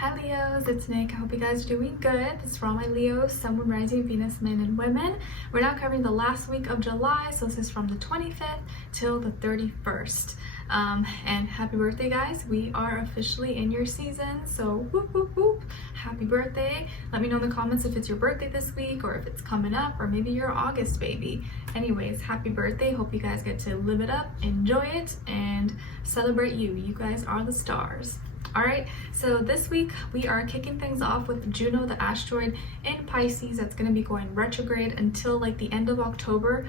Hi Leos, it's Nick. I hope you guys are doing good. This is for all my Leos, Sun, Moon, Rising, Venus, men and women. We're now covering the last week of July, so this is from the 25th till the 31st. And happy birthday, guys. We are officially in your season, so whoop, whoop, whoop. Happy birthday. Let me know in the comments if it's your birthday this week or if it's coming up or maybe you're August baby. Anyways, happy birthday. Hope you guys get to live it up, enjoy it, and celebrate you. You guys are the stars. All right, so this week we are kicking things off with Juno, the asteroid in Pisces. That's going to be going retrograde until like the end of October.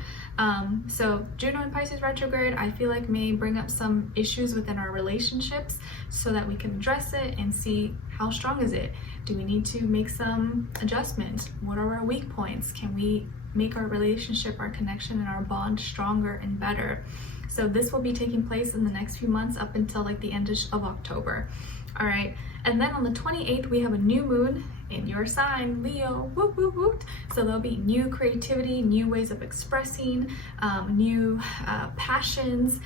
So Juno in Pisces retrograde, I feel like may bring up some issues within our relationships so that we can address it and see how strong is it. Do we need to make some adjustments? What are our weak points? Can we make our relationship, our connection, and our bond stronger and better? So this will be taking place in the next few months up until like the end of October. All right, and then on the 28th we have a new moon in your sign, Leo. Woot, woot, woot. So there'll be new creativity, new ways of expressing, new passions.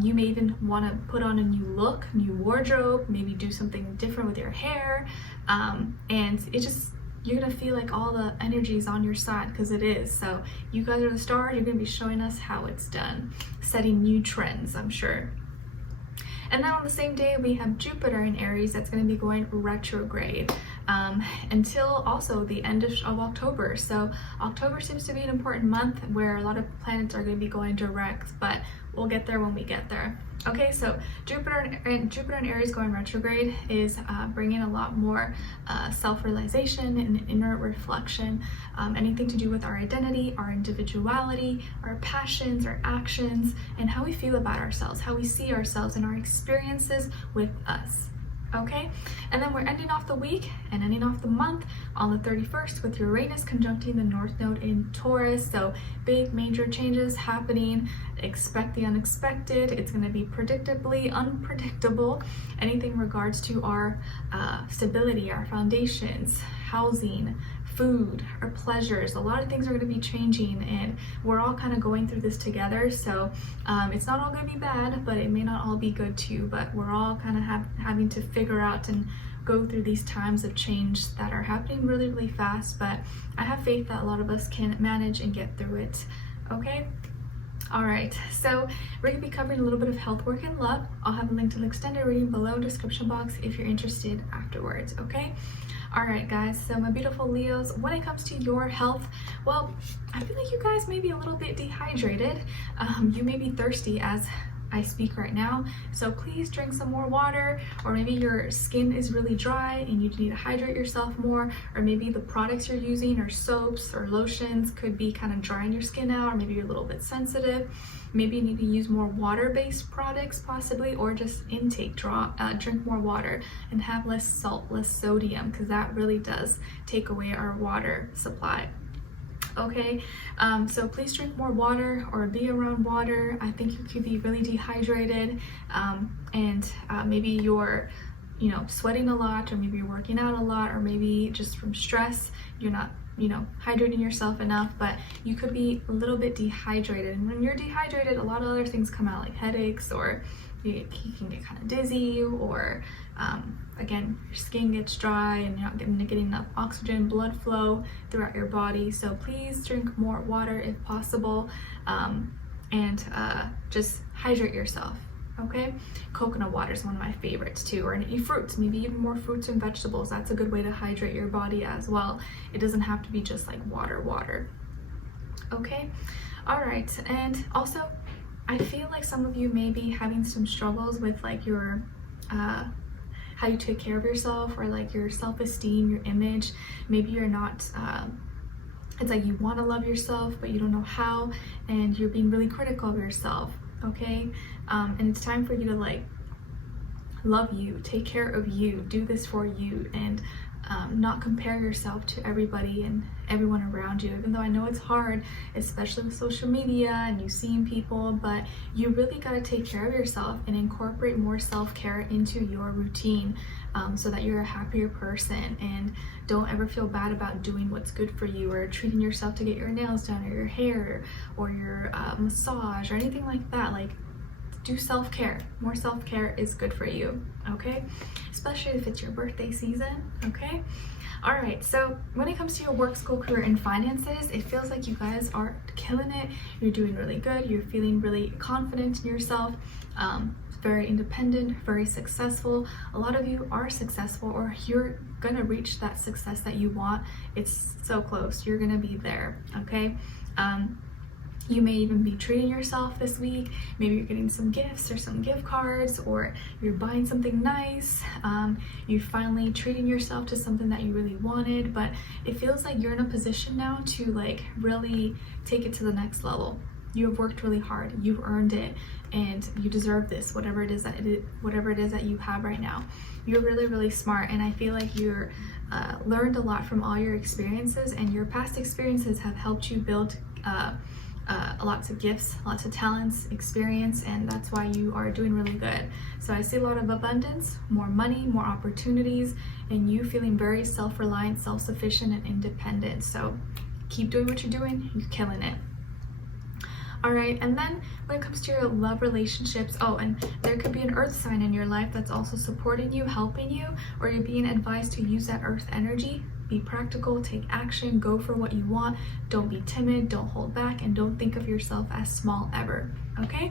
You may even want to put on a new look, new wardrobe, maybe do something different with your hair, and it just, you're gonna feel like all the energy is on your side, because it is. So you guys are the stars. You're gonna be showing us how it's done, setting new trends, I'm sure. And then on the same day we have Jupiter in Aries. That's going to be going retrograde until also the end of October. So October seems to be an important month where a lot of planets are going to be going direct, but we'll get there when we get there. Okay, so Jupiter and Aries going retrograde is bringing a lot more self-realization and inner reflection, anything to do with our identity, our individuality, our passions, our actions, and how we feel about ourselves, how we see ourselves and our experiences with us. Okay, and then we're ending off the week and ending off the month on the 31st with Uranus conjuncting the North Node in Taurus. So big major changes happening. Expect the unexpected. It's going to be predictably unpredictable. Anything in regards to our stability, our foundations, housing, food, our pleasures. A lot of things are going to be changing, and we're all kind of going through this together. So it's not all going to be bad, but it may not all be good too. But we're all kind of having to figure out and go through these times of change that are happening really, really fast. But I have faith that a lot of us can manage and get through it. Okay. All right, so we're going to be covering a little bit of health, work, and love. I'll have a link to the extended reading below in the description box if you're interested afterwards, okay? All right, guys, so my beautiful Leos, when it comes to your health, well, I feel like you guys may be a little bit dehydrated. You may be thirsty as I speak right now, so please drink some more water, or maybe your skin is really dry and you need to hydrate yourself more, or maybe the products you're using or soaps or lotions could be kind of drying your skin out, or maybe you're a little bit sensitive. Maybe you need to use more water-based products possibly, or just drink more water and have less salt, less sodium, because that really does take away our water supply. Okay, so please drink more water or be around water. I think you could be really dehydrated, and maybe you're sweating a lot, or maybe you're working out a lot, or maybe just from stress you're not hydrating yourself enough, but you could be a little bit dehydrated. And when you're dehydrated, a lot of other things come out, like headaches, or you can get kind of dizzy, or again, your skin gets dry and you're not getting enough oxygen, blood flow throughout your body. So please drink more water if possible, and just hydrate yourself. Okay, coconut water is one of my favorites too, or eat fruits, maybe even more fruits and vegetables. That's a good way to hydrate your body as well. It doesn't have to be just like water. Okay, all right, and also I feel like some of you may be having some struggles with like your how you take care of yourself, or like your self-esteem, your image. Maybe you're not it's like you want to love yourself but you don't know how, and you're being really critical of yourself. Okay, and it's time for you to like love you, take care of you, do this for you, and not compare yourself to everybody and everyone around you. Even though I know it's hard, especially with social media and you seeing people, but you really got to take care of yourself and incorporate more self-care into your routine, so that you're a happier person, and don't ever feel bad about doing what's good for you, or treating yourself to get your nails done, or your hair, or your massage, or anything like that. Like, do self-care. More self-care is good for you, okay? Especially if it's your birthday season, okay? All right, so when it comes to your work, school, career, and finances, it feels like you guys are killing it. You're doing really good. You're feeling really confident in yourself, very independent, very successful. A lot of you are successful, or you're gonna reach that success that you want. It's so close. You're gonna be there, okay? You may even be treating yourself this week. Maybe you're getting some gifts or some gift cards, or you're buying something nice. You're finally treating yourself to something that you really wanted, but it feels like you're in a position now to like really take it to the next level. You have worked really hard, you've earned it, and you deserve this, whatever it is that you have right now. You're really, really smart, and I feel like you're learned a lot from all your experiences, and your past experiences have helped you build lots of gifts, lots of talents, experience, and that's why you are doing really good. So I see a lot of abundance, more money, more opportunities, and you feeling very self-reliant, self-sufficient, and independent. So keep doing what you're doing, you're killing it. All right, and then when it comes to your love relationships, and there could be an earth sign in your life that's also supporting you, helping you, or you're being advised to use that earth energy. Be practical, take action, go for what you want. Don't be timid, don't hold back, and don't think of yourself as small ever, okay?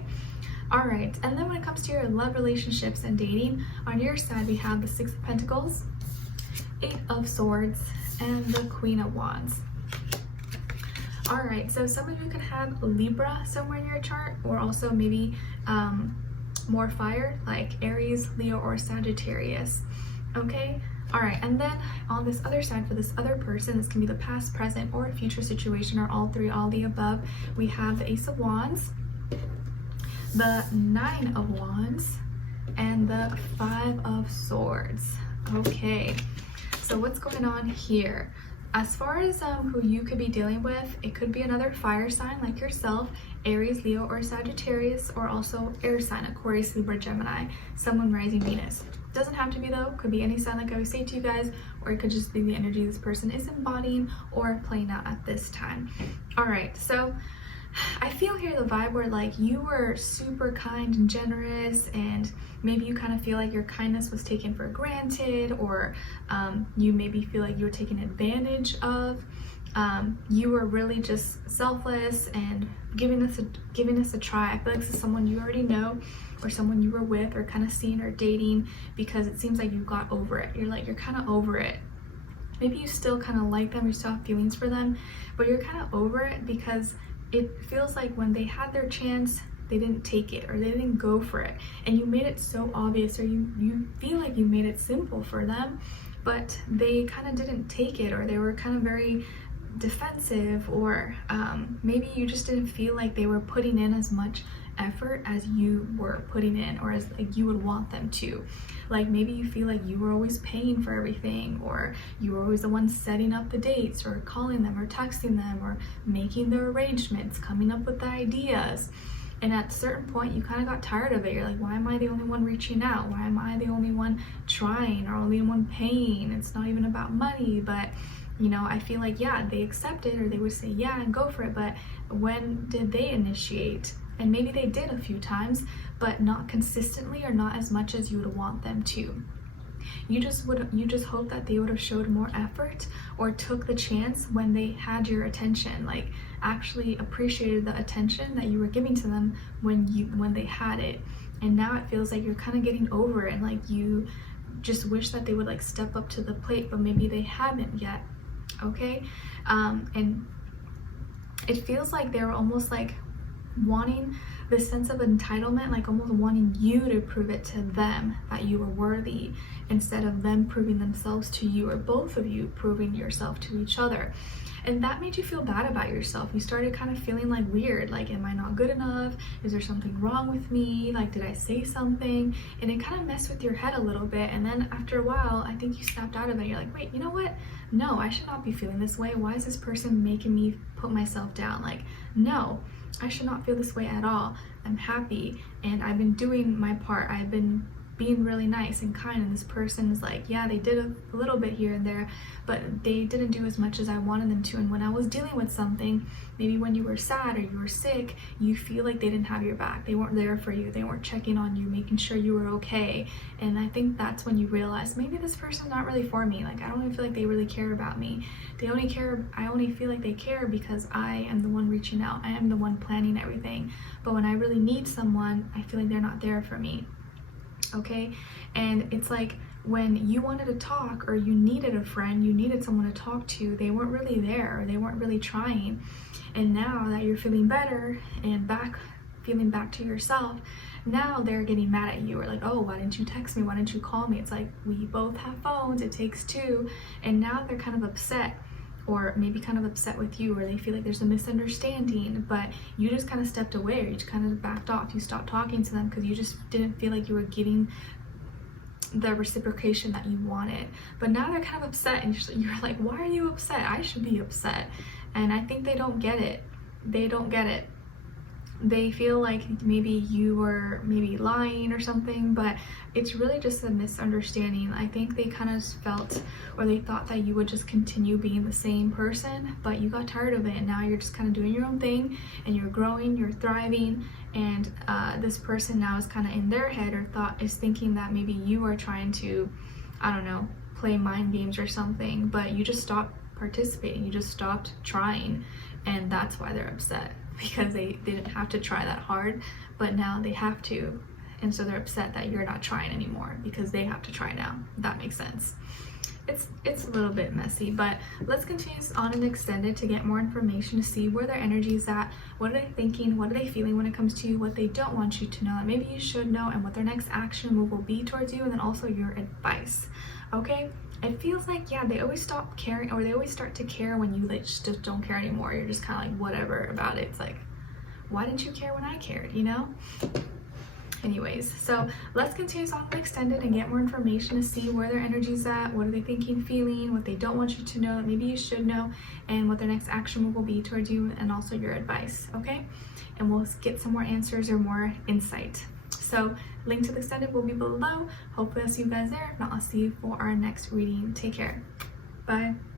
All right, and then when it comes to your love relationships and dating, on your side we have the Six of Pentacles, Eight of Swords, and the Queen of Wands. All right, so some of you could have Libra somewhere in your chart, or also maybe more fire, like Aries, Leo, or Sagittarius, okay? All right, and then on this other side, for this other person, this can be the past, present, or future situation, or all three, all the above. We have the Ace of Wands, the Nine of Wands, and the Five of Swords. Okay, so what's going on here? As far as who you could be dealing with, it could be another fire sign like yourself, Aries, Leo, or Sagittarius, or also air sign, Aquarius, Libra, Gemini, Sun, Moon, Rising, Venus. Doesn't have to be though, could be any sign like I always say to you guys, or it could just be the energy this person is embodying or playing out at this time. All right, so I feel here the vibe where like you were super kind and generous, and maybe you kind of feel like your kindness was taken for granted, or you maybe feel like you were taken advantage of. You were really just selfless and giving this a try. I feel like this is someone you already know, or someone you were with, or kind of seeing or dating, because it seems like you got over it. You're kind of over it. Maybe you still kind of like them, you still have feelings for them, but you're kind of over it because it feels like when they had their chance, they didn't take it, or they didn't go for it, and you made it so obvious, or you feel like you made it simple for them, but they kind of didn't take it, or they were kind of very defensive, or maybe you just didn't feel like they were putting in as much effort as you were putting in, or as like you would want them to. Like maybe you feel like you were always paying for everything, or you were always the one setting up the dates, or calling them, or texting them, or making the arrangements, coming up with the ideas. And at a certain point you kind of got tired of it. You're like, why am I the only one reaching out? Why am I the only one trying, or only one paying? It's not even about money. But you know, I feel like, yeah, they accept it, or they would say yeah and go for it, but when did they initiate? And maybe they did a few times, but not consistently, or not as much as you would want them to. You just hope that they would have showed more effort, or took the chance when they had your attention, like actually appreciated the attention that you were giving to them when they had it. And now it feels like you're kind of getting over it, and like you just wish that they would like step up to the plate, but maybe they haven't yet. Okay, and it feels like they were almost like wanting this sense of entitlement, like almost wanting you to prove it to them that you were worthy, instead of them proving themselves to you, or both of you proving yourself to each other. And that made you feel bad about yourself. You started kind of feeling like weird, like, am I not good enough? Is there something wrong with me? Like, did I say something? And it kind of messed with your head a little bit. And then after a while, I think you snapped out of it. You're like, wait, you know what? No, I should not be feeling this way. Why is this person making me put myself down? Like, no, I should not feel this way at all. I'm happy, and I've been doing my part. I've been being really nice and kind, and this person is like, yeah, they did a little bit here and there, but they didn't do as much as I wanted them to. And when I was dealing with something, maybe when you were sad or you were sick, you feel like they didn't have your back. They weren't there for you. They weren't checking on you, making sure you were okay. And I think that's when you realize, maybe this person's not really for me. Like, I don't even feel like they really care about me. I only feel like they care because I am the one reaching out. I am the one planning everything. But when I really need someone, I feel like they're not there for me. Okay? And it's like, when you wanted to talk, or you needed a friend, you needed someone to talk to, they weren't really there, or they weren't really trying. And now that you're feeling better and feeling back to yourself, now they're getting mad at you, or like, oh, why didn't you text me? Why didn't you call me? It's like, we both have phones, it takes two. And now they're kind of upset, or maybe kind of upset with you, or they feel like there's a misunderstanding, but you just kind of stepped away, or you just kind of backed off. You stopped talking to them because you just didn't feel like you were getting the reciprocation that you wanted. But now they're kind of upset, and you're like, why are you upset? I should be upset. And I think they don't get it. They don't get it. They feel like maybe you were lying or something, but it's really just a misunderstanding. I think they kind of felt, or they thought that you would just continue being the same person, but you got tired of it, and now you're just kind of doing your own thing, and you're growing, you're thriving. And this person now is kind of in their head, or is thinking that maybe you are trying to, I don't know, play mind games or something, but you just stopped participating, you just stopped trying, and that's why they're upset. Because they didn't have to try that hard, but now they have to, and so they're upset that you're not trying anymore because they have to try now. If that makes sense. It's a little bit messy, but let's continue on and extend it to get more information, to see where their energy is at, what are they thinking, what are they feeling when it comes to you, what they don't want you to know, and maybe you should know, and what their next action move will be towards you, and then also your advice. Okay? It feels like, yeah, they always stop caring, or they always start to care when you like just don't care anymore. You're just kind of like whatever about it. It's like, why didn't you care when I cared, you know? Anyways, so let's continue on and extend it and get more information to see where their energy's at, what are they thinking, feeling, what they don't want you to know that maybe you should know, and what their next action move will be towards you, and also your advice, okay? And we'll get some more answers or more insight. So link to the extended will be below. Hopefully I'll see you guys there. If not, I'll see you for our next reading. Take care. Bye.